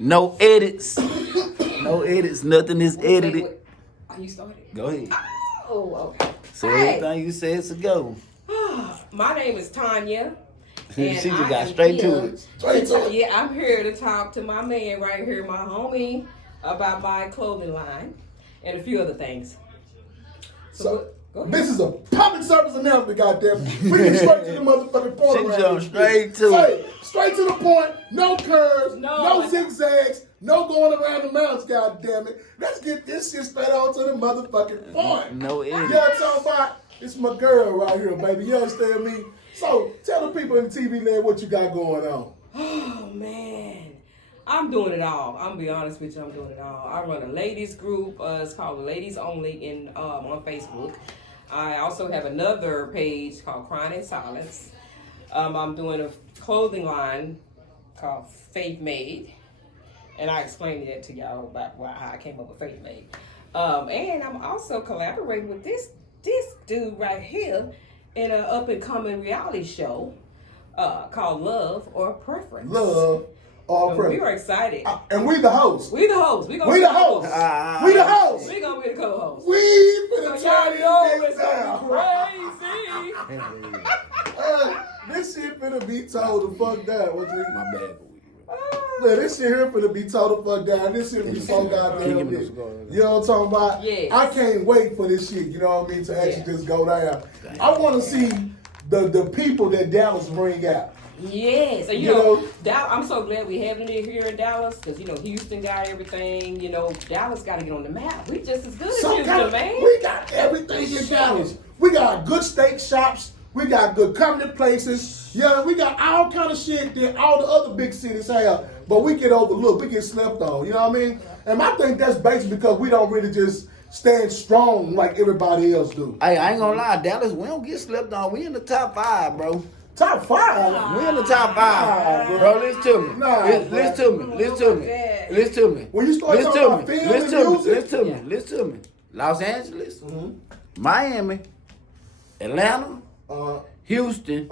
No edits. No edits. Nothing is edited. You started? Go ahead. Oh, okay. So everything you said is a go. My name is Tonya. She And just I got am straight here to it. Straight to it. Yeah, I'm here to talk to my man right here, my homie, about my clothing line and a few other things. So this is a public service announcement, goddamn. We get straight to the motherfucking point. She jumped straight to it. Straight to the point. No curves, no zigzags, no going around the mountains, goddamn it. Let's get this shit straight on to the motherfucking point. No edit. You know what I'm talking about? It's my girl right here, baby. You understand me? So tell the people in the TV land what you got going on. Oh man, I'm doing it all. I'm gonna be honest with you, I'm doing it all. I run a ladies group. It's called Ladies Only on Facebook. I also have another page called Crying in Silence. I'm doing a clothing line called Faith Made, and I explained that to y'all about how I came up with Faith Made. And I'm also collaborating with this dude right here in an up and coming reality show called Love or Preference. Love or Preference. We are excited. And we the hosts. We the hosts. We the hosts. We the hosts. We gonna be the co-hosts. We finna try this crazy. This shit finna be told the fuck down. What you My bad. Man, this shit here finna be told the fuck down. This shit be so goddamn big. You know what I'm talking about? Yes. I can't wait for this shit, you know what I mean, to actually just go down. I wanna see the people that Dallas bring out. Yes, and you know, I'm so glad we having it here in Dallas because Houston got everything. Dallas got to get on the map. We just as good as Houston, man. We got everything in Dallas. We got good steak shops. We got good comedy places. Yeah, we got all kind of shit that all the other big cities have, but we get overlooked. We get slept on. You know what I mean? And I think that's basically because we don't really just stand strong like everybody else do. Hey, I ain't gonna lie, Dallas, we don't get slept on. We in the top 5, bro. Top 5? We in the top 5. Bro, listen to me. Listen to me. Listen to me. When you start talking about film and music. Listen to me. Los Angeles, Miami, Atlanta, Houston,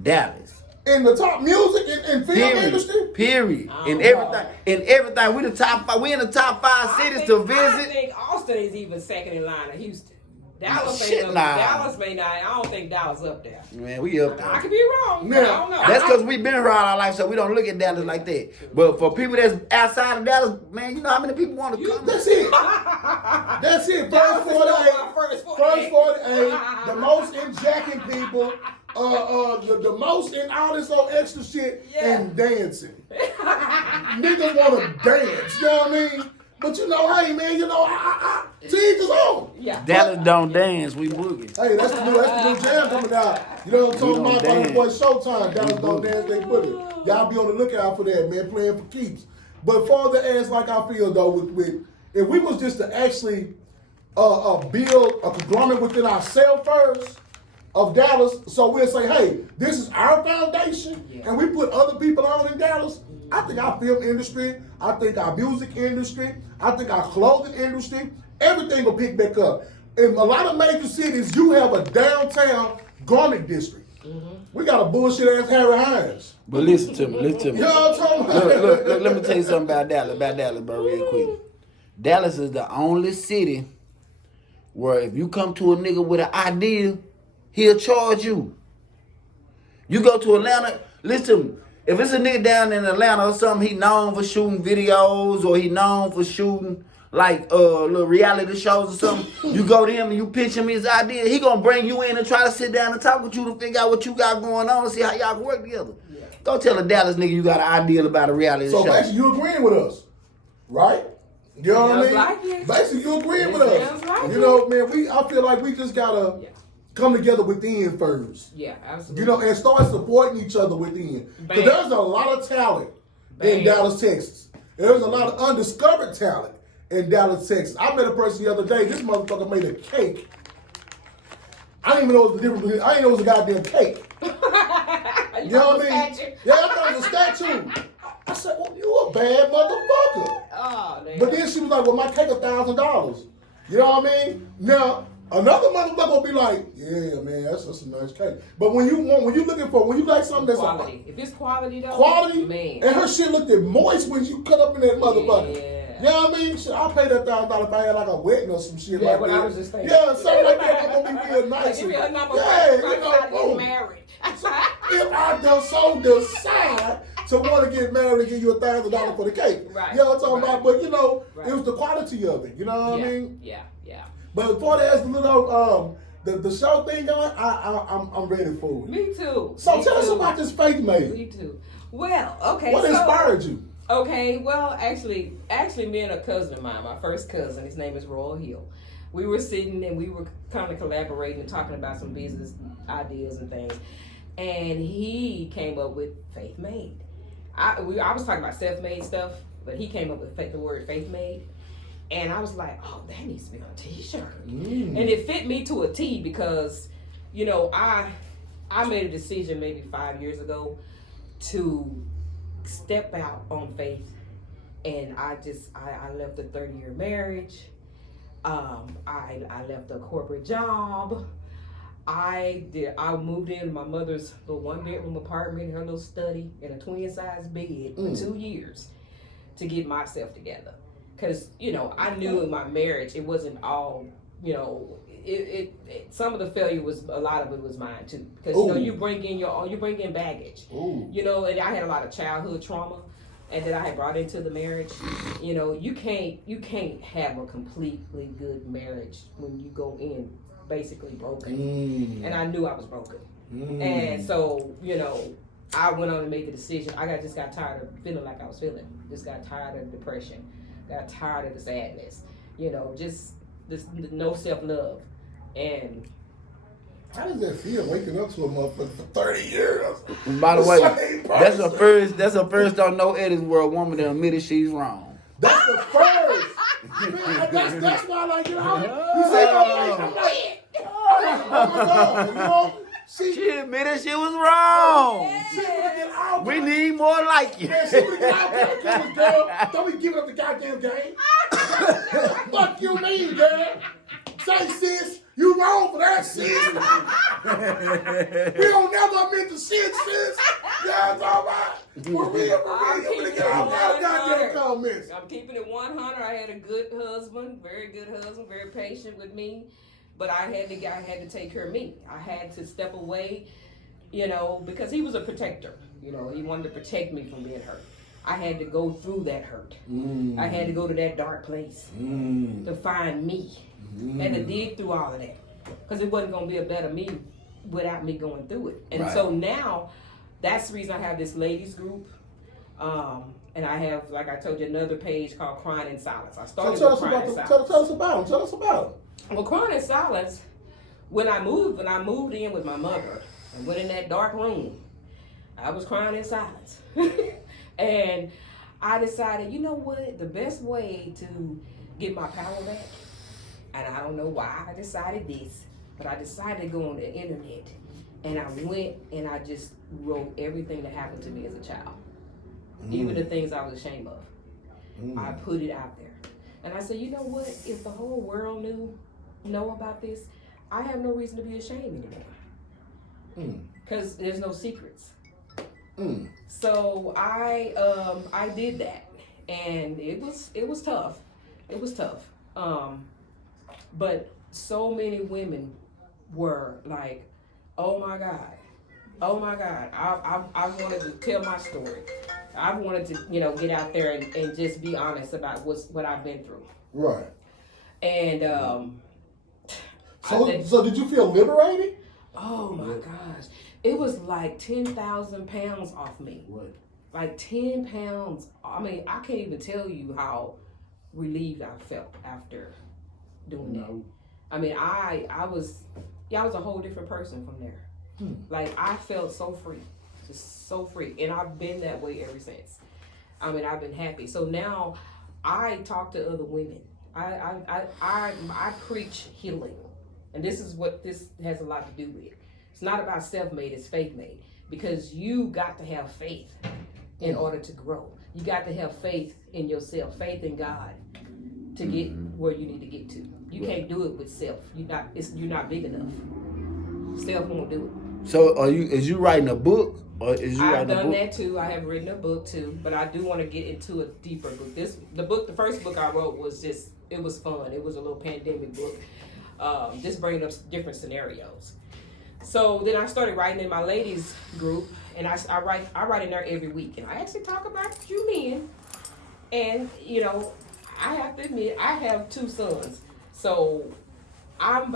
Dallas. In the top music and film industry? Period. In everything. We the top 5. We in the top 5 cities to visit. I think Austin is even second in line to Houston. Dallas may not. I don't think Dallas up there. Man, we up there. I could be wrong. Yeah. I don't know. That's because we've been around our life, so we don't look at Dallas like that. But for people that's outside of Dallas, man, you know how many people want to come? That's it. That's it. First 48. The most in jacking people. The most in all this old extra shit and dancing. Niggas want to dance. You know what I mean? But hey, man, to each his own. Yeah. Dallas don't dance, we boogie. Hey, that's the new jam coming out. You know what I'm talking about? My boy Showtime, Dallas don't dance, they boogie. Y'all be on the lookout for that, man, playing for keeps. But further as like I feel though, with if we was just to actually build a conglomerate within ourselves first of Dallas, so we'll say, hey, this is our foundation, and we put other people on in Dallas. I think our film industry, I think our music industry, I think our clothing industry, everything will pick back up. In a lot of major cities, you have a downtown garment district. We got a bullshit ass Harry Hines. But listen to me. You know what I'm talking about? Look, let me tell you something about Dallas, bro, real quick. Dallas is the only city where if you come to a nigga with an idea, he'll charge you. You go to Atlanta, listen to me. If it's a nigga down in Atlanta or something, he known for shooting videos or he known for shooting like little reality shows or something, you go to him and you pitch him his idea, he gonna bring you in and try to sit down and talk with you to figure out what you got going on and see how y'all can work together. Yeah. Go tell a Dallas nigga you got an idea about a reality show. So basically you agreeing with us, right? You know what I mean? Like basically you agreeing with us. Like man, I feel like we just gotta come together within first. Yeah, absolutely. And start supporting each other within. Because there's a lot of talent in Dallas, Texas. There's a lot of undiscovered talent in Dallas, Texas. I met a person the other day. This motherfucker made a cake. I didn't even know what the difference between. I didn't know it was a goddamn cake. You know what I mean? Yeah, I thought it was a statue. I said, well, you a bad motherfucker. Oh, but then she was like, well, my cake $1,000. You know what I mean? Now, Another motherfucker will be like, yeah, man, that's just a nice cake. But when you like something that's quality. If it's quality though, quality, man. and her shit looked at moist when you cut up in that motherfucker. Yeah. You know what I mean? Shit, I'll pay that $1,000 if I had like a wedding or some shit Yeah, like what that. I was just thinking. Yeah, something like that. I'm gonna be real nice. Give me her number. Yeah, Right, you know, boom. married. If I so decide to want to get married and give you $1,000 for the cake. Right. You know what I'm talking about? But you know, Right. it was the quality of it. You know what I mean? Yeah, yeah. But before there's the little the show thing going, I'm ready for it. Me too. So Me tell us too. about this faith maid. Me too. Well, okay. What inspired you? Okay, well, actually, me and a cousin of mine, my first cousin, his name is Royal Hill. We were sitting and we were kind of collaborating and talking about some business ideas and things. And he came up with Faith Made. I was talking about self-made stuff, but he came up with the word Faith Made. And I was like, oh, that needs to be on a t-shirt. And it fit me to a T because, you know, I made a decision maybe 5 years ago to step out on faith. And I left a 30-year marriage. I left a corporate job. I moved into my mother's little 1-bedroom apartment, her little study, in a twin-size bed for 2 years to get myself together. Because, you know, I knew in my marriage it wasn't all, you know, some of the failure was, a lot of it was mine too. Because, you know, you bring in baggage. You know, and I had a lot of childhood trauma and that I had brought into the marriage. You know, you can't have a completely good marriage when you go in basically broken. And I knew I was broken. And so, you know, I went on and made the decision. Just got tired of feeling like I was feeling. Just got tired of depression. Got tired of the sadness. You know, just this no self-love. And how does that feel waking up to a motherfucker for 30 years? And by the way, that's the first don't know edits where a woman admitted she's wrong. That's the first. Man, that's why I like, you know, you say I'm like, oh my God, you know? She admitted she was wrong. Yeah. We need more like you. Man, she would have got out there, girl. Don't be giving up the goddamn game. Fuck you mean, girl. Say, sis, you wrong for that, sis. We don't never admit the shit, sis. Yeah, it's all right. For real. You would have got a lot of goddamn comments. I'm keeping it 100. I had a good husband, very patient with me. But I had to take care of me. I had to step away, you know, because he was a protector. You know, he wanted to protect me from being hurt. I had to go through that hurt. I had to go to that dark place to find me and to dig through all of that. Because it wasn't going to be a better me without me going through it. And so now, that's the reason I have this ladies group. And I have, like I told you, another page called Crying in Silence. I started with Crying in Silence. Tell us about them. Well, Crying in Silence, when I moved in with my mother and went in that dark room, I was crying in silence. And I decided, you know what, the best way to get my power back, and I don't know why I decided this, but I decided to go on the internet, and I went and I just wrote everything that happened to me as a child. Even the things I was ashamed of. I put it out there. And I said, you know what, if the whole world know about this, I have no reason to be ashamed anymore. Because there's no secrets. So I did that, and it was tough. It was tough. But so many women were like, oh my God, I wanted to tell my story. I wanted to, you know, get out there and just be honest about what I've been through. Right. And so did you feel liberated? Oh my gosh. It was like 10,000 pounds off me. What? Like 10 pounds. I mean, I can't even tell you how relieved I felt after doing that. I mean, I was a whole different person from there. Like, I felt so free. Just so free. And I've been that way ever since. I mean, I've been happy. So now I talk to other women. I preach healing. And this is what this has a lot to do with. It's not about self-made, it's faith-made. Because you got to have faith in order to grow. You got to have faith in yourself, faith in God, to get where you need to get to. You can't do it with self. You're not big enough. Self won't do it. So is you writing a book or is you I've writing a done book? that too. I have written a book too, but I do want to get into a deeper book. The first book I wrote was it was fun. It was a little pandemic book, just bringing up different scenarios. So then I started writing in my ladies group, and I write in there every week, and I actually talk about you men, and I have to admit I have 2 sons, so I'm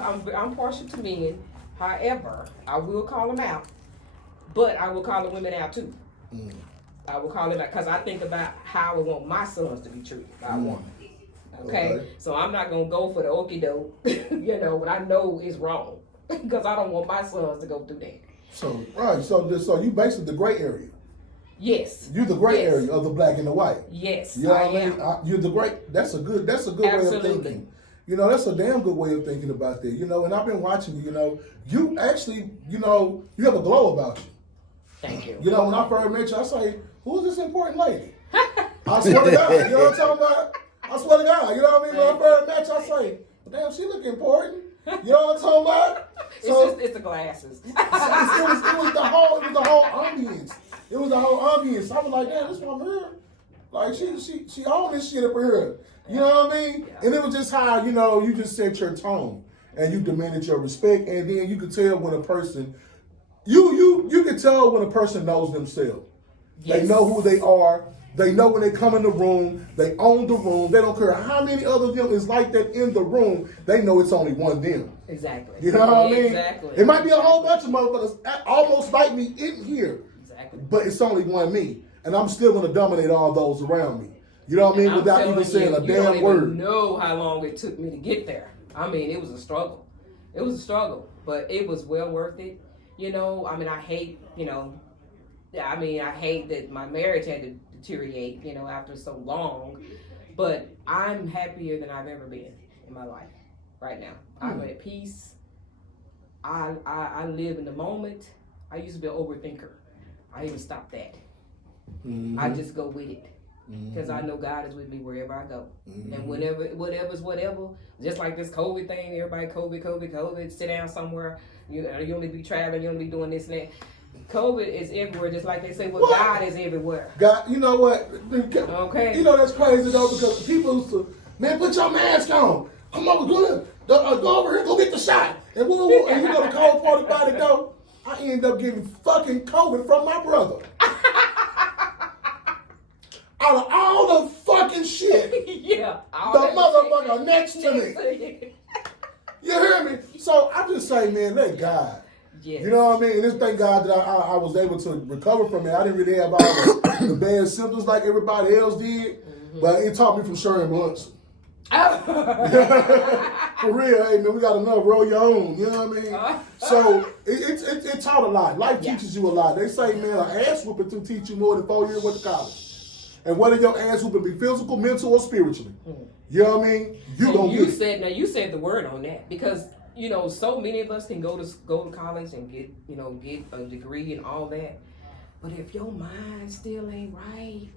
partial to men. However, I will call them out, but I will call the women out too. I will call them out because I think about how I want my sons to be treated by a woman. Okay? So I'm not gonna go for the okie doke, what I know is wrong, because I don't want my sons to go through that. So right, so you basically the gray area. Yes. You're the gray area of the black and the white. Yes. You know what I mean? You're the gray. That's a good way of thinking. That's a damn good way of thinking about that. And I've been watching you. You actually, you have a glow about you. Thank you. When I first met you, I say, "Who's this important lady?" I swear to God, you know what I'm talking about? I swear to God, you know what I mean? When I first met you, I say, "Damn, she look important." You know what I'm talking about? So it's the glasses. it was the whole ambience. It was the whole ambience. I was like, damn, this woman here, like she own this shit up here. You know what I mean? Yeah. And it was just how you just set your tone and you demanded your respect, and then you could tell when a person, you can tell when a person knows themselves. Yes. They know who they are. They know when they come in the room. They own the room. They don't care how many other them is like that in the room. They know it's only one them. Exactly. You know what I mean? Exactly. It might be a whole bunch of motherfuckers almost like me in here. Exactly. But it's only one me. And I'm still going to dominate all those around me. You know what I mean? Without even saying a damn word. You don't even know how long it took me to get there. I mean, it was a struggle. It was a struggle. But it was well worth it. I hate, I hate that my marriage had to deteriorate, after so long. But I'm happier than I've ever been in my life right now. I'm at peace. I live in the moment. I used to be an overthinker. I even stopped that. Mm-hmm. I just go with it. Because I know God is with me wherever I go. Mm-hmm. And whatever's whatever, just like this COVID thing, everybody COVID, sit down somewhere, you only be traveling, you only be doing this and that. COVID is everywhere, just like they say, God is everywhere. God, you know what? Okay. That's crazy though, because people used to, man, put your mask on. Come on, go over here, go get the shot. And woo, and the cold part about it though, I end up getting fucking COVID from my brother. Out of all the fucking shit, yeah, the motherfucker next to me. You hear me? So I just say, man, let God. Yes. You know what I mean? And just thank God that I was able to recover from it. I didn't really have all the bad symptoms like everybody else did, but it taught me from sharing blunts. For real, hey man, we got enough. Roll your own. You know what I mean? So it taught a lot. Life teaches you a lot. They say, man, an ass whooping to teach you more than 4 years went to college. And whether your ass whooping be physical, mental, or spiritually, you know what I mean? You said the word on that, because so many of us can go to college and get a degree and all that, but if your mind still ain't right,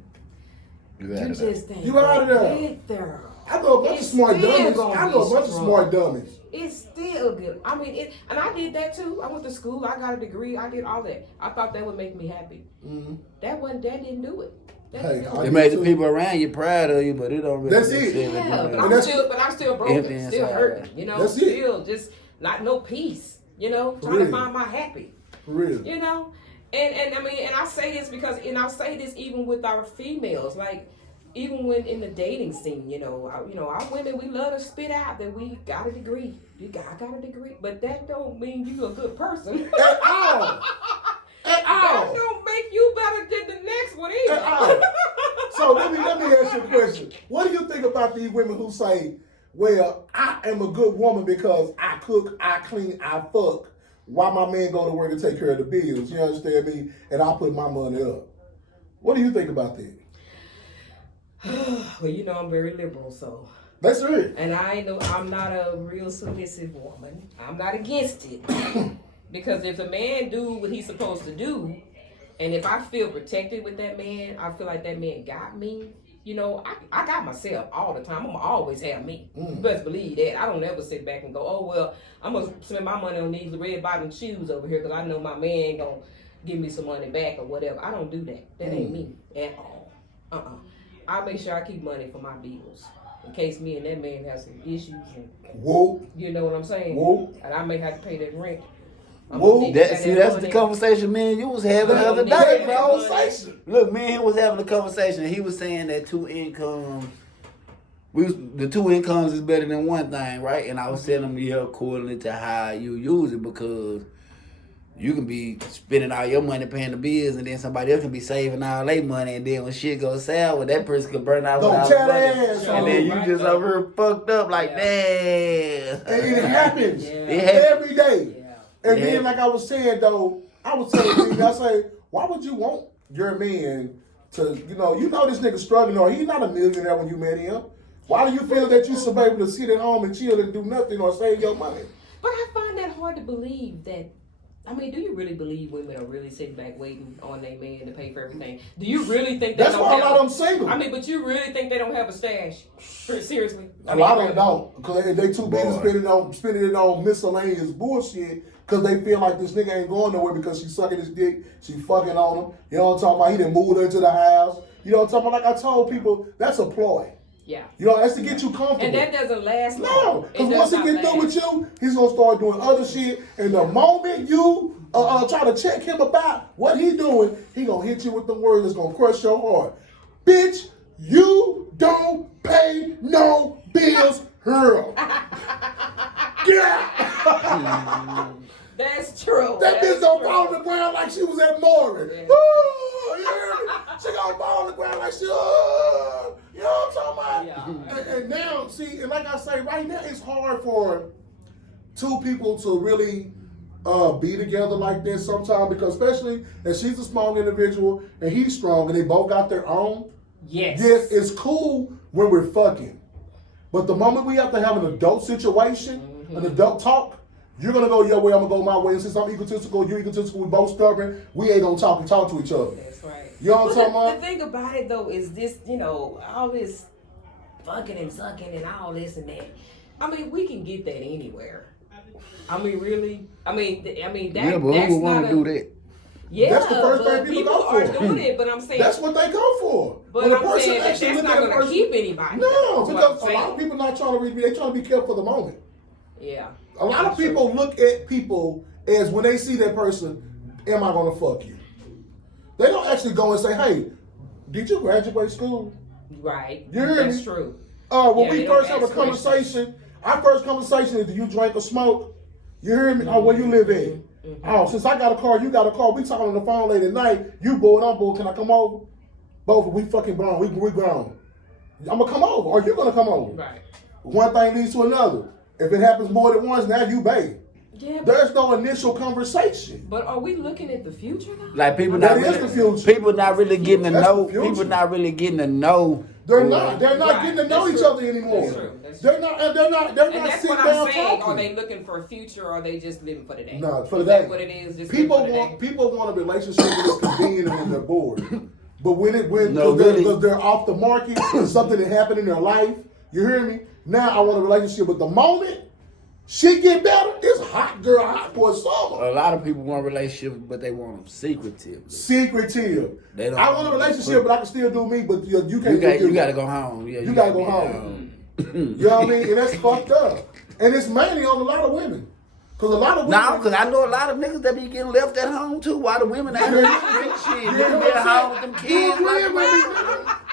you just ain't get there. I know a bunch of smart dummies. It's still good. I mean, and I did that too. I went to school. I got a degree. I did all that. I thought that would make me happy. Mm-hmm. That didn't do it. It made the people around you proud of you, but it don't really. That's it. Yeah, but I'm still broken, still hurting. That's still just not no peace. Trying to find my happy. For real. And I mean, and I say this because, and I say this even with our females, like even when in the dating scene, our women, we love to spit out that we got a degree. I got a degree, but that don't mean you a good person at all. That don't make you better than the next one either. So let me ask you a question. What do you think about these women who say, well, I am a good woman because I cook, I clean, I fuck, while my man go to work and take care of the bills, you understand me? And I put my money up. What do you think about that? Well, I'm very liberal, so. That's it. And I'm not a real submissive woman. I'm not against it. Because if a man do what he's supposed to do, and if I feel protected with that man, I feel like that man got me, you know, I got myself all the time. I'm gonna always have me. You best believe that. I don't ever sit back and go, oh well, I'm gonna spend my money on these red bottom shoes over here because I know my man gonna give me some money back or whatever. I don't do that. That ain't me at all. I make sure I keep money for my bills in case me and that man have some issues. And, you know what I'm saying? And I may have to pay that rent. That's the conversation me and you was having the other day, bro. Look, me and him was having a conversation. He was saying that the two incomes is better than one thing, right? And I was telling him, yeah, according to how you use it, because you can be spending all your money paying the bills, and then somebody else can be saving all their money, and then when shit goes sour, that person can burn out without money, and then you just over here fucked up like, damn. And it happens every day. And then, like I was saying, though, I say, why would you want your man to, you know this nigga struggling, or he's not a millionaire when you met him. Why do you feel that you should be able to sit at home and chill and do nothing or save your money? But I find that hard to believe that. I mean, do you really believe women are really sitting back waiting on their man to pay for everything? Do you really think that's why a lot of them single? I mean, but you really think they don't have a stash? Seriously? A lot of them don't, because they too busy spending it on miscellaneous bullshit, because they feel like this nigga ain't going nowhere because she's sucking his dick, she fucking on him. You know what I'm talking about? He done moved her into the house. You know what I'm talking about? Like I told people, that's a ploy. Yeah. You know, that's to get you comfortable. And that doesn't last long. No, because once he get through with you, he's going to start doing other shit. And the moment you try to check him about what he doing, he going to hit you with the words that's going to crush your heart. Bitch, you don't pay no bills, girl. Yeah. That's true. That bitch don't fall on the ground like she was at Morgan. Yeah. Ooh, you hear me? She gonna fall on the ground like she, you know what I'm talking about? Yeah. And now, see, and like I say, right now it's hard for two people to really be together like this sometimes, because especially if she's a small individual and he's strong and they both got their own. Yes, it's cool when we're fucking. But the moment we have to have an adult situation, an adult talk, you're going to go your way, I'm going to go my way. And since I'm egotistical, you're egotistical, we're both stubborn, we ain't going to talk to each other. That's right. You know what I'm talking about? The thing about it, though, is this, all this fucking and sucking and all this and that. I mean, we can get that anywhere. I mean, really? I mean, that, yeah, but who would want to do that? Yeah, that's the first thing people go for. Are doing it, but I'm saying that's what they go for. But I'm saying that's not going to keep anybody. No, because a lot of people not trying to they trying to be careful for the moment. Yeah. A lot of people look at people as when they see that person, am I going to fuck you? They don't actually go and say, hey, did you graduate school? Right. You hear me? That's true. When we first have a conversation, our first conversation is, do you drink or smoke? You hear me? Oh, where you live at? Oh, since I got a car, you got a car. We talking on the phone late at night. You bored, I'm bored. Can I come over? Both, we fucking grown. We grown. I'm going to come over, or you're going to come over. Right. One thing leads to another. If it happens more than once, now you babe. Yeah, there's no initial conversation. But are we looking at the future now? Like people not really getting to know. People not really getting to know. They're not getting to know each other anymore. They're not sitting down talking. Are they looking for a future, or are they just living for the day? No, for the day. What it is, just people want a relationship that is convenient when they're bored. But because they're off the market, something that happened in their life, you hear me? Now I want a relationship. But the moment shit get better, it's hot girl, hot boy summer. A lot of people want relationships, but they want them secretive. They don't. I want a relationship, but I can still do me. But you can't. You gotta go home. Yeah, you gotta go home. You know what I mean? And that's fucked up. And it's mainly on a lot of women. Because a lot of women. No, because I know a lot of niggas that be getting left at home too. While the women out here shit, they be at home with them kids.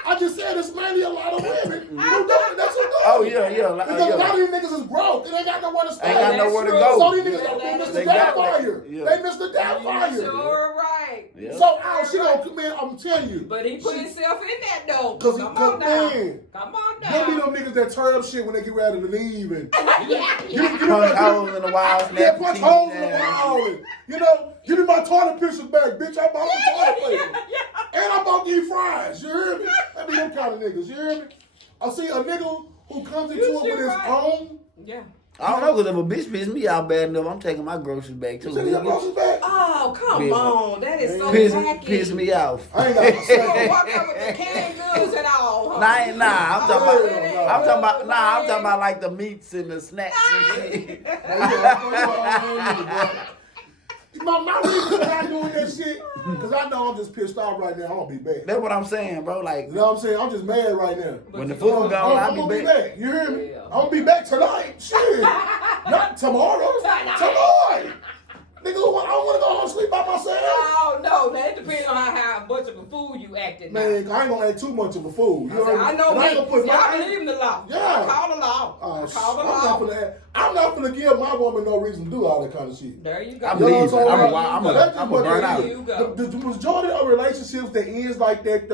I just said it's mainly a lot of women who do it. That's what doing. Oh yeah. Because a lot of these niggas is broke and they got nowhere to stay. Ain't got nowhere to go. So these niggas missed the damn fire. They missed the damn fire. Sure, right. Yeah. So she gonna come in. I'm telling you. But he put himself in that though. Come on now. They be them niggas that turn up shit when they get ready to leave and punch holes in the walls. Yeah, punch holes in the wall. Give me my toilet pictures back, bitch. I bought the toilet paper. And I bought these fries. You hear me? That be them kind of niggas. You hear me? I see a nigga who comes into it with his own. Yeah. I don't know, because if a bitch piss me out bad enough, I'm taking my groceries back too. You taking your groceries back? Oh, come on. That is so piss me off. I ain't got so walk out with the canned goods and all, hungry. I'm talking about like the meats and the snacks and shit. My reason for not doing that shit, because I know I'm just pissed off right now. I'm gonna be back. That's what I'm saying, bro. Like, you know what I'm saying? I'm just mad right now. When the food gone, I'm gonna be back. You hear me? I'm gonna be back tonight. Shit. Not tomorrow. Tonight. Nigga, I don't want to go home and sleep by myself. Oh, no. That depends on how much of a fool you acting. Man, I ain't going to act too much of a fool. You know what I mean? I know me. I believe in the law. Yeah. I call the law. I'm not going to give my woman no reason to do all that kind of shit. There you go. I'm leaving. I'm a burn out. The majority of relationships that ends like that,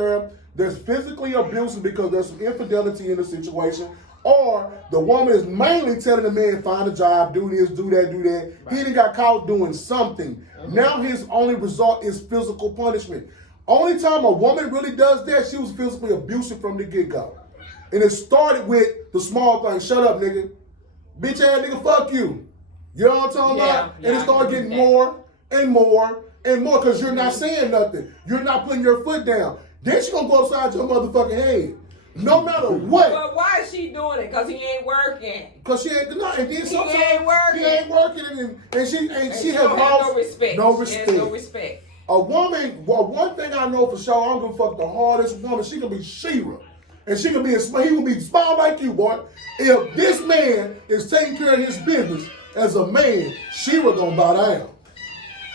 there's physically abusive because there's some infidelity in the situation. Or the woman is mainly telling the man, find a job, do this, do that, do that. Right. He done got caught doing something. Mm-hmm. Now his only result is physical punishment. Only time a woman really does that, she was physically abusive from the get-go. And it started with the small thing. Shut up, nigga. Bitch ass nigga, fuck you. You know what I'm talking about? And it started getting more and more and more because you're not saying nothing. You're not putting your foot down. Then she gonna go upside your motherfucking head. No matter what. But why is she doing it? Because he ain't working. Because she ain't, no, and then sometimes he ain't working. He ain't working, and she has lost no respect. No respect. She has no respect. A woman, well, one thing I know for sure, I don't give a fuck the hardest woman, she can be Shira. And she can be, he will be small like you, boy. If this man is taking care of his business as a man, Shira gonna bow down.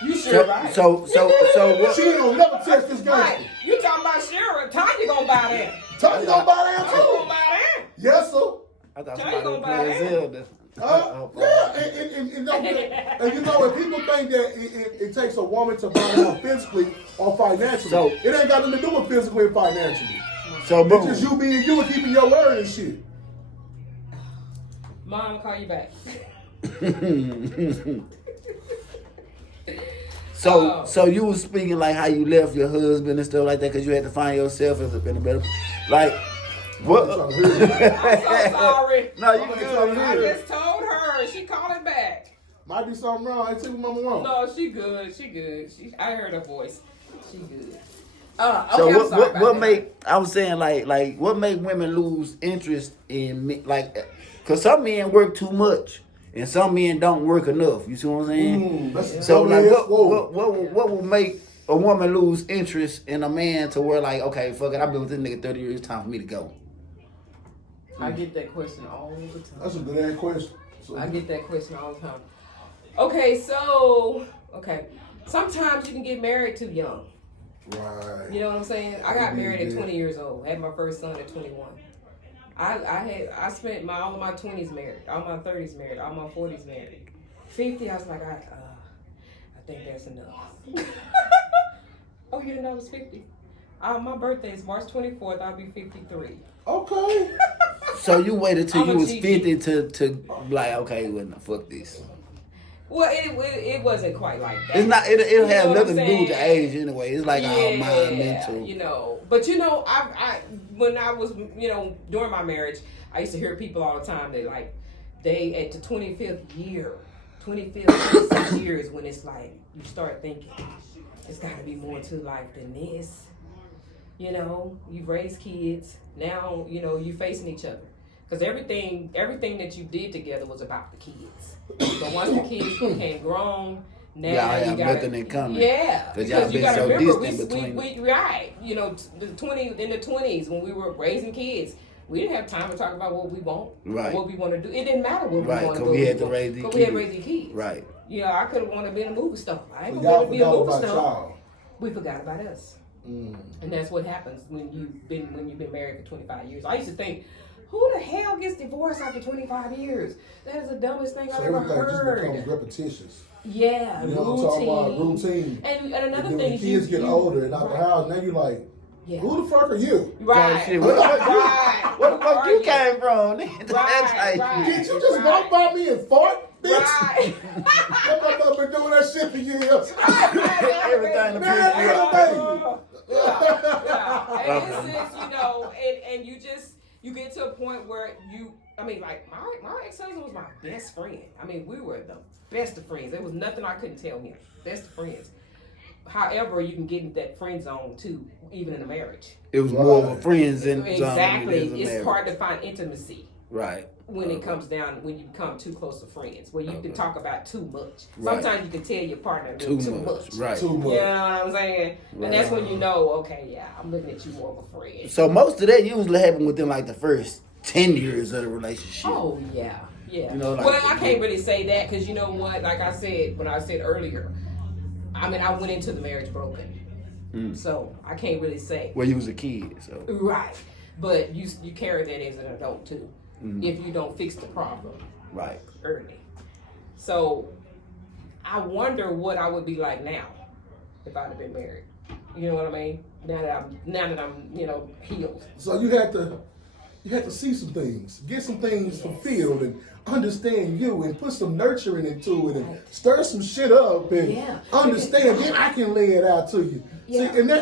You sure right. So what? She ain't gonna never test this game. Right. You talking about Shira, Tonya gonna bow down. Tonya gonna bow down too. Tonya gonna bow down. Yes, sir. I thought Tonya gonna bow down. Yeah, and you know, if people think that it takes a woman to bow down physically or financially, so, it ain't got nothing to do with physically and financially. So, it's just you being you and keeping your word and shit. Mom, I'll call you back. So you was speaking like how you left your husband and stuff like that because you had to find yourself in a better, like, what? I'm so sorry. No, you good. I just told her. She calling back. Might be something wrong. I tell you, mama wrong. No, she good. I heard her voice. She good. Okay, so what make I was saying like what make women lose interest in me, like, cause some men work too much and some men don't work enough. You see what I'm saying? So like what will make a woman lose interest in a man to where like, okay, fuck it, I've been with this nigga 30 years, it's time for me to go. I get that question all the time. That's a good ass question. I get that question all the time. Okay, sometimes you can get married too young. Right. You know what I'm saying? I got married at 20 years old. Had my first son at 21. I spent all of my 20s married, all my 30s married, all my 40s married. 50, I was like, I think that's enough. Oh, you didn't know I was 50? My birthday is March 24th. I'll be 53. Okay. So you waited till you was 50 to like, okay, well, fuck this. Well, it wasn't quite like that. It's not. It'll have nothing to do with the age anyway. It's like all mental. You know. But you know, I when I was during my marriage, I used to hear people all the time. They at the 25th year, 26 years when it's like you start thinking it's got to be more to life than this. You know, you've raised kids. Now you're facing each other. Because everything that you did together was about the kids. But once the kids became grown, now you got nothing in common. Yeah, because you got to remember, we right. The 20s when we were raising kids, we didn't have time to talk about what we want, what we want to do. It didn't matter what we want to do. Because we had to raise these kids. We had to raise these kids. Right. I could have wanted to be in a movie star. I ain't want to be a movie star. We forgot about us, and that's what happens when you've been married for 25 years. I used to think, who the hell gets divorced after 25 years? That is the dumbest thing I've ever heard. Just becomes repetitious. Yeah, routine. What I'm talking about, routine. And another thing when is kids get older and out the house, now you like, who the fuck are you? Right. Where the fuck you came from? Did you just walk by me and fart, bitch? Right. That motherfucker been doing that shit for years. Everything to piss you off. Yeah. And it's and you get to a point where my ex-husband was my best friend. I mean, we were the best of friends. There was nothing I couldn't tell him. Best of friends. however, you can get in that friend zone too, even in a marriage. It was more of a friends and Exactly. It's hard to find intimacy. Right. When it comes down, when you become too close to friends, where you can talk about too much. Right. Sometimes you can tell your partner too much. Right. Too much. You know what I'm saying? Right. And that's when you know, okay, yeah, I'm looking at you more of a friend. So most of that usually happen within like the first 10 years of the relationship. Oh, yeah. Yeah. You know, like, well, I can't really say that because you know what? Like I said, when I said earlier, I mean, I went into the marriage broken. So I can't really say. Well, you was a kid, so. Right. But you carry that as an adult too. If you don't fix the problem Right. early. So I wonder what I would be like now if I'd have been married. You know what I mean? Now that I'm healed. So you had to see some things, get some things fulfilled, and understand you, and put some nurturing into it, and stir some shit up, and understand. Then I can lay it out to you. Yeah. See, and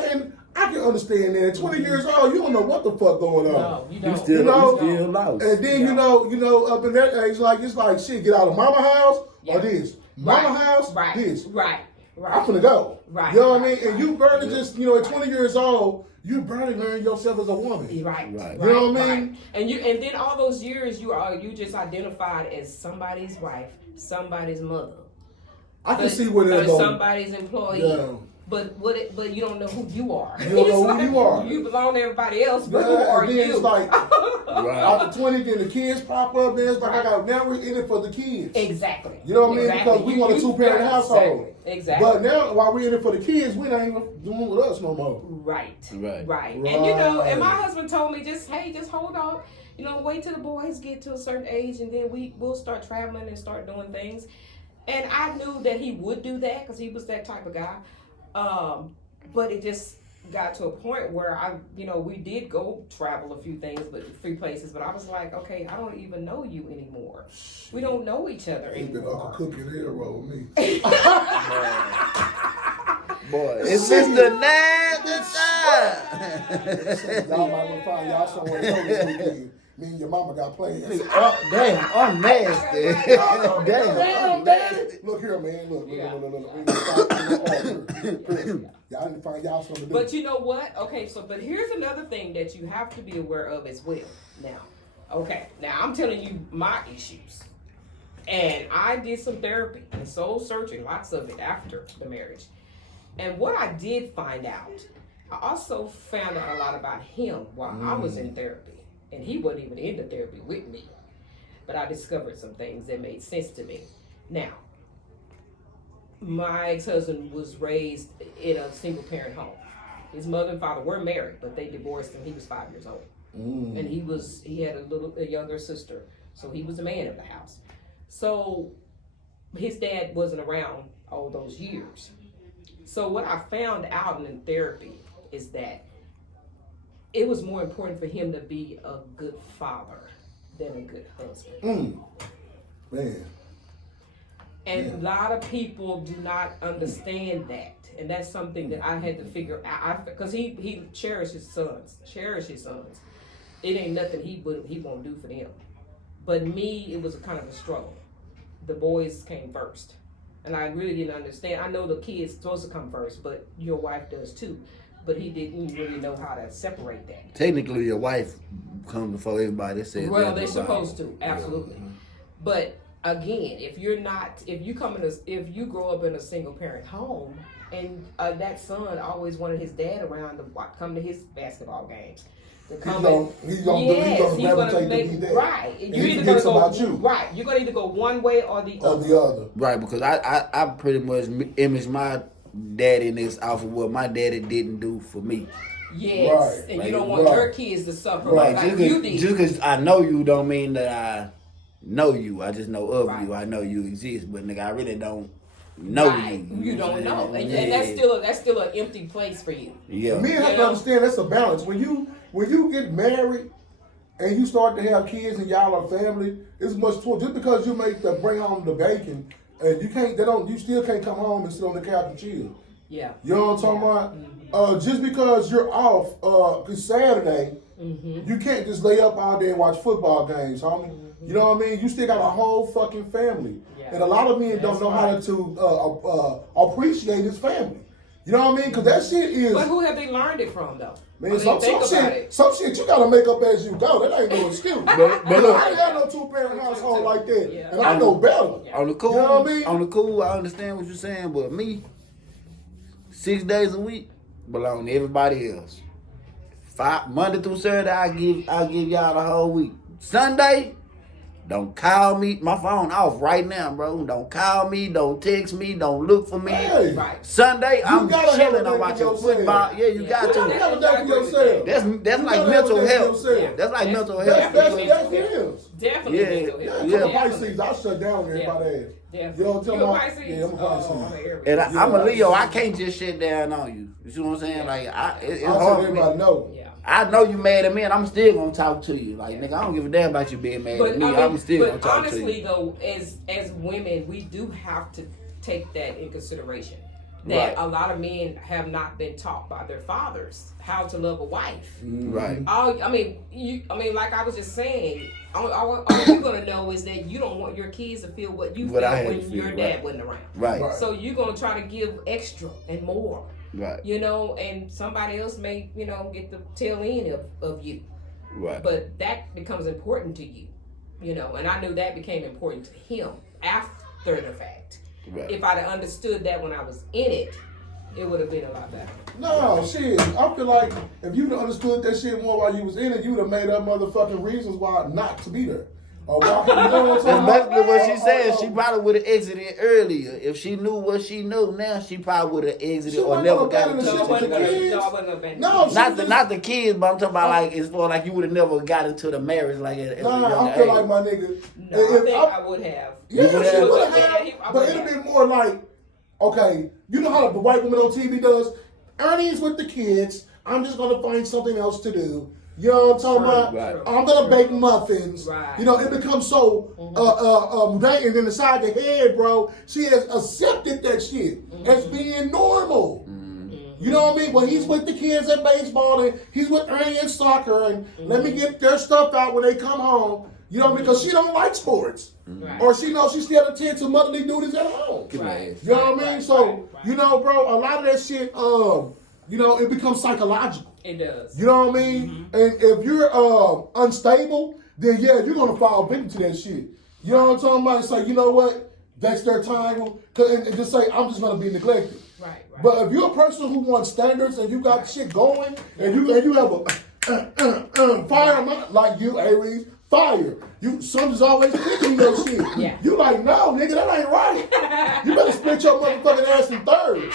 I can understand that. At 20 years old, you don't know what the fuck going on. No, you don't. You still lost. And then you know, up in that age, it's like shit. Get out of mama house or this, mama house, this. Right. I'm finna go. Right. You know what I mean? And you barely just, at 20 years old, you barely learn yourself as a woman. Right. You know what I mean? Right. And then all those years you just identified as somebody's wife, somebody's mother. I can see where they're going. Somebody's employee. Yeah. But you don't know who you are. You don't know who you are. You belong to everybody else, but who are then you? It's like Right. after 20, then the kids pop up. Then it's like now we're in it for the kids. Exactly. You know what I mean? Because we want a 2-parent household. Exactly. But now while we're in it for the kids, we not even doing with us no more. Right. Right. And and my husband told me just hold on. Wait till the boys get to a certain age, and then we'll start traveling and start doing things. And I knew that he would do that because he was that type of guy. But it just got to a point where we did go travel a few places, but I was like, okay, I don't even know you anymore. We don't know each other anymore. Uncle cooking here with me. Boy, it's just the nasty time. Y'all might want to find y'all somewhere this weekend. Me and your mama got plans. Damn, I'm nasty. Damn, I'm nasty. Look here, man. Look. Y'all need to find y'all something to do. But you know what? Okay, but here's another thing that you have to be aware of as well. Now I'm telling you my issues. And I did some therapy and soul searching, lots of it after the marriage. And what I did find out, I also found out a lot about him while I was in therapy. And he wasn't even in the therapy with me. But I discovered some things that made sense to me. Now, my ex-husband was raised in a single-parent home. His mother and father were married, but they divorced when he was 5 years old. And he had a younger sister. So he was the man of the house. So his dad wasn't around all those years. So what I found out in therapy is that it was more important for him to be a good father than a good husband. Man. And a lot of people do not understand that. And that's something that I had to figure out. Because he cherished his sons. It ain't nothing he won't do for them. But me, it was a kind of a struggle. The boys came first. And I really didn't understand. I know the kids supposed to come first, but your wife does too. But he didn't really know how to separate that. Technically, your wife comes before everybody. Well, they're supposed to, absolutely. Yeah. But again, if you grow up in a single parent home, and that son always wanted his dad around to come to his basketball games. He's gonna make right. You're either gonna go right. You're gonna either go one way or the other. Right, because I pretty much image my daddy in this off of what my daddy didn't do for me. Yes, right. And you don't want your kids to suffer like you did. Just because I know you don't mean that I know you. I just know of you. I know you exist, but nigga, I really don't know you. You don't know, and that's still an empty place for you. Yeah, me have to understand that's a balance. When you get married and you start to have kids and y'all are family, it's much too. Just because you bring home the bacon. And you still can't come home and sit on the couch and chill. Yeah. You know what I'm talking about? Mm-hmm. Just because you're off, it's Saturday, you can't just lay up all day and watch football games, homie. Mm-hmm. You know what I mean? You still got a whole fucking family. Yeah. And a lot of men don't know how to appreciate his family. You know what I mean? Because that shit is. But who have they learned it from, though? Man, some shit you gotta make up as you go. That ain't no excuse. But look, I ain't got no 2-parent household like that, and I know better. On the cool, you know what I mean? On the cool, I understand what you're saying, but me, 6 days a week belong to everybody else. Monday through Saturday, I give y'all the whole week. Sunday, don't call me. My phone off right now, bro. Don't call me. Don't text me. Don't look for me. Hey, right. Sunday, I'm chilling. I'm watching yourself. football. Yeah, you got to. You have a day for yourself. That's like mental health. That's like mental health. That's it. Definitely mental health. Yeah. Pisces, I shut down everybody. Yeah. You know, tell You're me. Pisces? Yeah, I'm a Pisces. And I'm a Leo. I can't just shut down on you. You see what I'm saying? Like, it's I'll hard let for me. everybody know. Yeah. I know you mad at me, and I'm still gonna talk to you. Like, nigga, I don't give a damn about you being mad at me. I'm still gonna talk to you. Honestly, though, as women, we do have to take that in consideration. That a lot of men have not been taught by their fathers how to love a wife. Right. I mean, like I was just saying, all you're gonna know is that you don't want your kids to feel what you felt when your dad wasn't around. Right. So you're gonna try to give extra and more. Right. You know, and somebody else may, get the tail end of you. Right. But that becomes important to you, and I knew that became important to him after the fact. Right. If I'd have understood that when I was in it, it would have been a lot better. No, shit. I feel like if you'd understood that shit more while you was in it, you would have made up motherfucking reasons why not to be there. Or why, you know what I'm saying? That's basically what she said. She probably would have exited earlier. If she knew what she knew now, she probably would have exited or never got into it. No, not the kids, but I'm talking about like it's for like you would have never got into the marriage like at a young I feel age. like my nigga. No, I think I would have. Yeah, she would have. Yeah, But it'd have been more like, okay, you know how the white woman on TV does? Ernie's with the kids. I'm just gonna find something else to do. You know what I'm talking about? Right. I'm gonna bake muffins. Right. It becomes so and then inside the head, bro, she has accepted that shit as being normal. You know what I mean? Well, he's with the kids at baseball and he's with Ernie in soccer and let me get their stuff out when they come home. You know what I mean? Because she don't like sports. Right. Or she knows she still attends to motherly duties at home. Right. You know what I mean? So, bro, a lot of that shit, it becomes psychological. It does. You know what I mean? And if you're unstable, then yeah, you're gonna fall victim to that shit. You know what I'm talking about? It's like, you know what? That's their time. And just say, I'm just gonna be neglected. Right. But if you're a person who wants standards and you got shit going and you have a fire like you, Aries, fire. Something's always clicking your shit. Yeah. You like, no, nigga, that ain't right. You better split your motherfucking ass in thirds.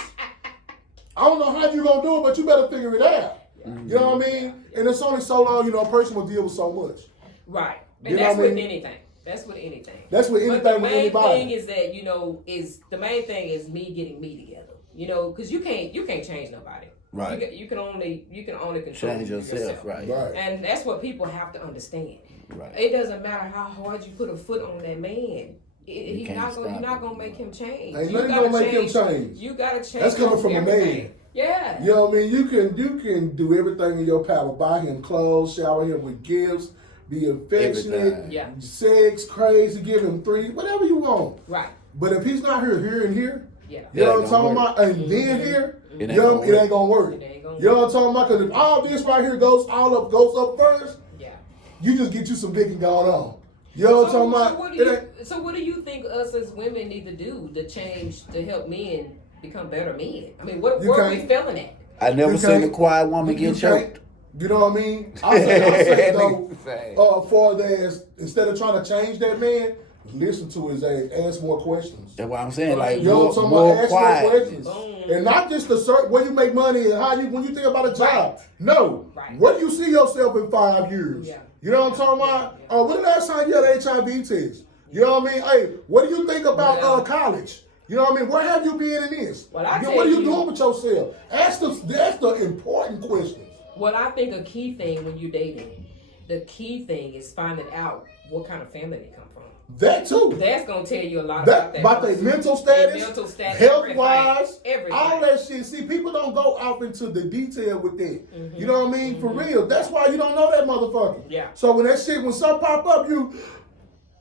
I don't know how you gonna do it, but you better figure it out. You know what I mean? And it's only so long, a person will deal with so much. Right. And You know that's what I with mean? anything. That's with anything. That's with anything But the with main anybody. thing is that, the main thing is me getting me together. Because you can't change nobody. Right. You can only control Change yourself, right. And that's what people have to understand. Right. It doesn't matter how hard you put a foot on that man. You're not gonna make him change. Ain't nothing gonna make him change. You gotta change. That's coming from everything. a man. Yeah. You know what I mean? You can do everything in your power. Buy him clothes, shower him with gifts, be affectionate, Everything. Yeah. sex, crazy, give him 3, whatever you want. Right. But if he's not here and here, Yeah. you know what I'm It talking ain't about? And then here, It ain't it ain't gonna work. It ain't gonna You know what I'm talking about? Because if all this right here goes up first, Yeah. you just get you some digging going on. You know what I'm talking about? So what do you think us as women need to do to change to help men become better men? I mean, where are we failing at? I never You seen can't- a quiet woman you get can't- choked. You know what I mean? I say though, Nigga for that, instead of trying to change that man, listen to his age, ask more questions. That's what I'm saying. Like, You know what I'm talking more about? Ask more quiet. questions. And not just the where you make money and when you think about a job. No. Right. Where do you see yourself in 5 years? Yeah. You know what I'm talking about? Yeah. When the last time you had an HIV test? You know what I mean? Hey, what do you think about college? You know what I mean? Where have you been in this? Well, What are you doing with yourself? Ask the important questions. Well, I think a key thing when you're dating, the key thing is finding out what kind of family they come from. That too. That's gonna tell you a lot about that. About their person. mental status, Their mental status, health-wise, everything. all that shit. See, people don't go out into the detail with that. You know what I mean? For real. That's why you don't know that motherfucker. Yeah. So when something pop up, you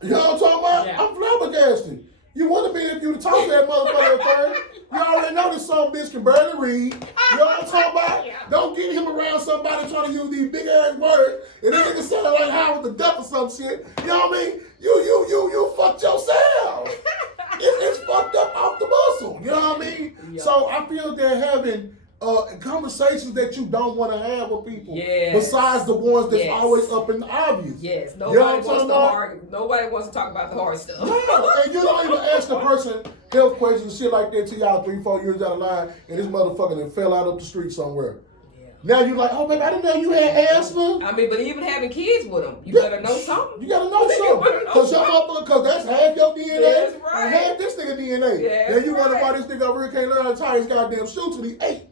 know what I'm talking about? Yeah. I'm flabbergasted. You would have been if you would have talked to that motherfucker at first. You already know this some bitch can barely read. You know what I'm talking about? Don't get him around somebody trying to use these big ass words and then nigga sound like Howard the Duck or some shit. You know what I mean? You fucked yourself. It's fucked up off the muscle. You know what I mean? Yep. So I feel they're having conversations that you don't want to have with people. Yes. Besides the ones that's always up in the obvious. Yes. Nobody wants to talk about the hard stuff. No, and you don't even ask the person health questions and shit like that till y'all 3-4 years down the line, and this motherfucker then fell out up the street somewhere. Yeah. Now you like, oh baby, I didn't know you had asthma. I mean, but even having kids with them, you better know something. You gotta know something, because that's half your DNA That's right. and half this nigga DNA. Yeah, then you wonder why this nigga over here can't learn how to tie his goddamn shoe till he 8.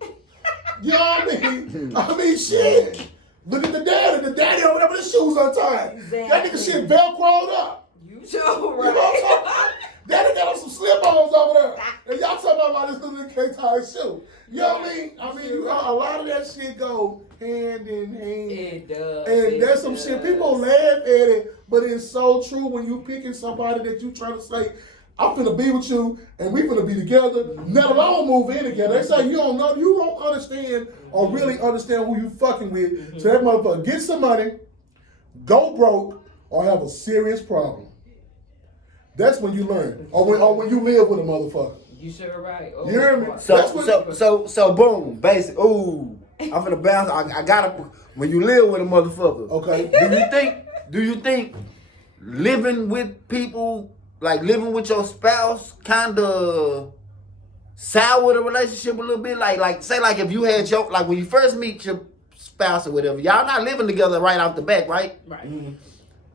You know what I mean? I mean, shit. Look at the daddy over there with his shoes untied. Exactly. That nigga shit velcroed up. You sure, right? You know what I'm talking about? Daddy got on some slip-ons over there. And y'all talking about why this little nigga can't tie his shoe. You know what I mean? I mean, a lot of that shit go hand in hand. It does. And there's some shit, people laugh at it, but it's so true when you picking somebody that you trying to say, I'm finna be with you, and we finna be together, let alone move in together. They say you don't know, you don't understand or really understand who you fucking with. So that motherfucker get some money, go broke, or have a serious problem. That's when you learn, or when you live with a motherfucker. You sure right. Oh, you hear me? So boom, basic. Ooh, I'm finna bounce. I gotta. When you live with a motherfucker, okay. Do you think living with people? Like living with your spouse kind of sour the relationship a little bit? Like say like if you had your, like when you first meet your spouse or whatever, y'all not living together right off the bat, right? Right. Mm-hmm.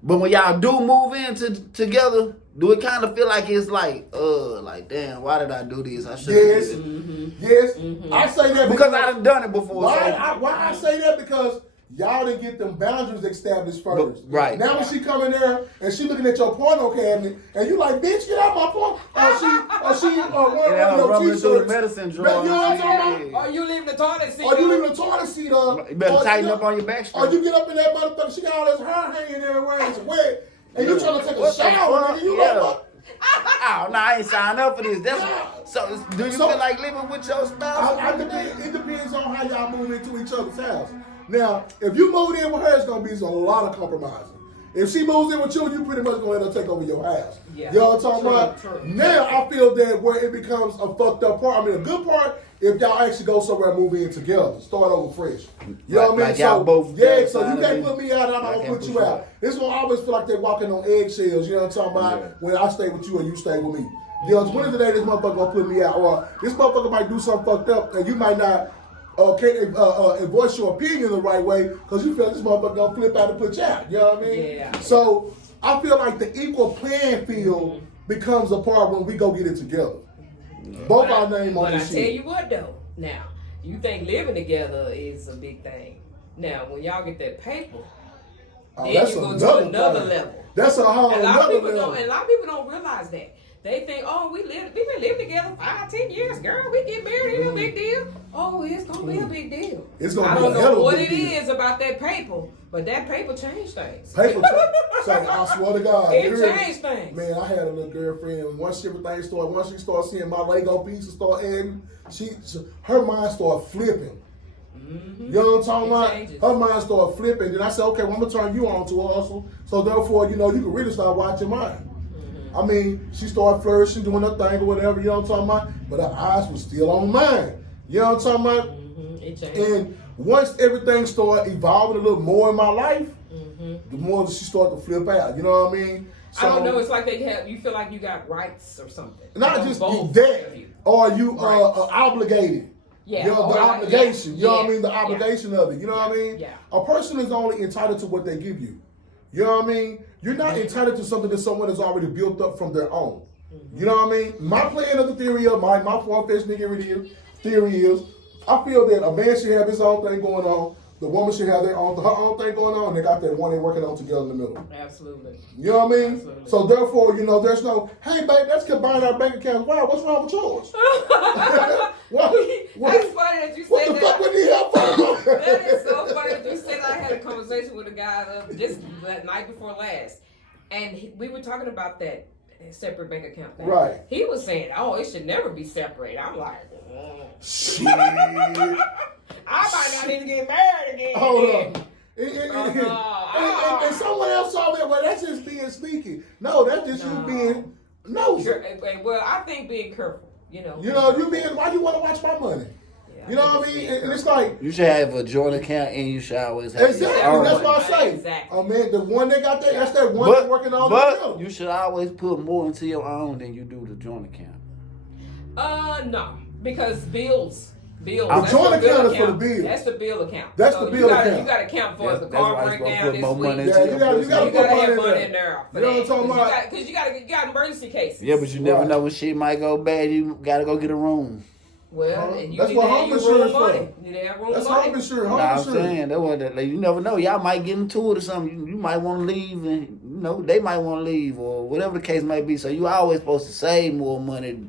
But when y'all do move in together, do it kind of feel like it's like damn, why did I do this? I should have Yes. did it. Mm-hmm. Yes. Mm-hmm. I say that Because I done done it before. Why I say that? Because y'all didn't get them boundaries established first. Right. Now when she come in there and she looking at your porno cabinet and you like, bitch, get out my porno. Or she wearing one of your t-shirts. Medicine You know what I'm talking about? Or you leaving the toilet seat. Or you leaving the toilet seat up. You better tighten up on your back Or you get up in that motherfucker, she got all this hair hanging everywhere and it's wet. And you trying to take a What the shower, fuck? nigga. You Yeah. like, what? Oh, no, I ain't signed up for this. So do you feel like living with your spouse? It depends on how y'all move into each other's house. Now, if you move in with her, it's gonna be a lot of compromising. If she moves in with you pretty much gonna let her take over your house. Yeah. You know what I'm talking about? True. Now I feel that where it becomes a fucked up part. I mean, a good part if y'all actually go somewhere and move in together, start over fresh. You know what I mean? Like y'all both. Yeah, so you can't put me out, and I don't put you out. This one always feel like they're walking on eggshells. You know what I'm talking about? When I stay with you or you stay with me. You know, one of the days this motherfucker gonna put me out, or this motherfucker might do something fucked up, and you might not. Can't voice your opinion the right way because you feel this motherfucker gonna flip out and put you out. You know what I mean? Yeah. So I feel like the equal playing field becomes a part when we go get it together. Both our name on this shit. But I tell you what though, now you think living together is a big thing. Now when y'all get that paper, then you go to another level. That's a whole And a lot of another people level. don't. And a lot of people don't realize that. They think, oh, we've been living together 5-10 years, girl. We get married, ain't no big deal. Oh, it's gonna be a big deal. It's gonna I be don't a know hell of a what big it deal. is about that paper, but that paper changed things. Paper say, I swear to God. It changed things. Man, I had a little girlfriend, and once she started seeing my Lego pieces start adding, her mind started flipping. Mm-hmm. You know what I'm talking about? Changes. Her mind started flipping. Then I said, okay, well, I'm going to turn you on to a hustle. So therefore, you can really start watching mine. I mean, she started flourishing, doing her thing or whatever, you know what I'm talking about? But her eyes were still on mine. You know what I'm talking about? Mm-hmm. It changed. And once everything started evolving a little more in my life, the more that she started to flip out. You know what I mean? So, I don't know. It's like you feel like you got rights or something. Not just both that, of you. or you obligated. Yeah. You know, the obligation. You know what I mean? The Yeah. obligation of it. You know what I mean? Yeah. A person is only entitled to what they give you. You know what I mean? You're not entitled to something that someone has already built up from their own. You know what I mean? My plan of the theory of my far-fetched nigga theory is, I feel that a man should have his own thing going on. The woman should have her own thing going on. And they got that one they working on together in the middle. Absolutely. You know what I mean? Absolutely. So therefore, there's no, hey babe, let's combine our bank accounts. Wow, what's wrong with yours? That's funny that you said What the that. fuck we need help for? That is so funny that you said. I had a conversation with a guy just that night before last, and we were talking about that. separate bank account thing. Right. He was saying, "Oh, it should never be separate." I'm like, shit. I might not need to get married again. Hold on. And someone else saw that. Well, that's just being sneaky. No, that's just you being nosy. Well, I think being careful. You know, you being. Why you want to watch my money? Yeah, you know what I mean? And it's like you should have a joint account, and you should always have exactly. your own That's what I money. say. Exactly. Oh man, the one they got there, that's that one that's working on the But you should always put more into your own than you do the joint account. No, because bills. The joint account is for the bill. That's the bill account. That's the bill account. You got to account for the That's car why you breakdown put this more week. money Yeah, you gotta You put have money money in in there. You know what I'm talking about? Because you got emergency cases. Yeah, but you never Right. know when shit might go bad. You gotta go get a room. Well, and you That's need what to have home your insurance room money. for. You need to have room That's money. home insurance. Nah, Home I'm insurance. saying that was like, you never know. Y'all might get into it or something. You might want to leave, and they might want to leave, or whatever the case may be. So you always supposed to save more money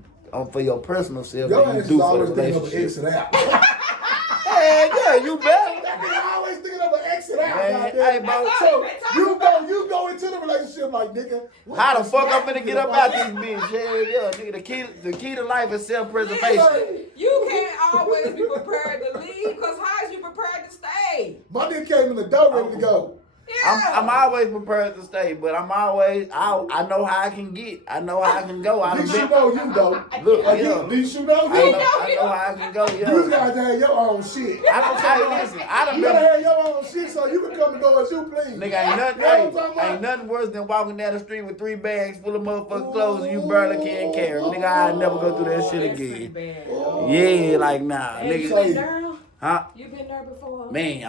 for your personal self Your than you ass do is for always the thinking of an relationship. exit out. Hey, yeah, you better. That nigga always thinking of an exit out. Man, goddamn. hey, bro, So you go into the relationship like, nigga. How the fuck I'm finna get up out this bitch? Hell yeah, nigga. The key to life is self-preservation. You can't always be prepared to leave because how is you prepared to stay? My nigga came in the door ready to go. I'm always prepared to stay, but I know how I can get. I know how I can go. At least you know you though. Look, Like, yeah. at least you know I you. know how I can go. Yeah. You got to have your own shit. I done You gotta have your own shit so you can come and go as you please. Nigga, ain't nothing, You know what I'm talking about? ain't nothing worse than walking down the street with 3 bags full of motherfucking clothes and you barely can't carry. Nigga, I'll never go through that shit again. Yeah, like nah, Have you nigga. been there? Huh? You been there before? Man,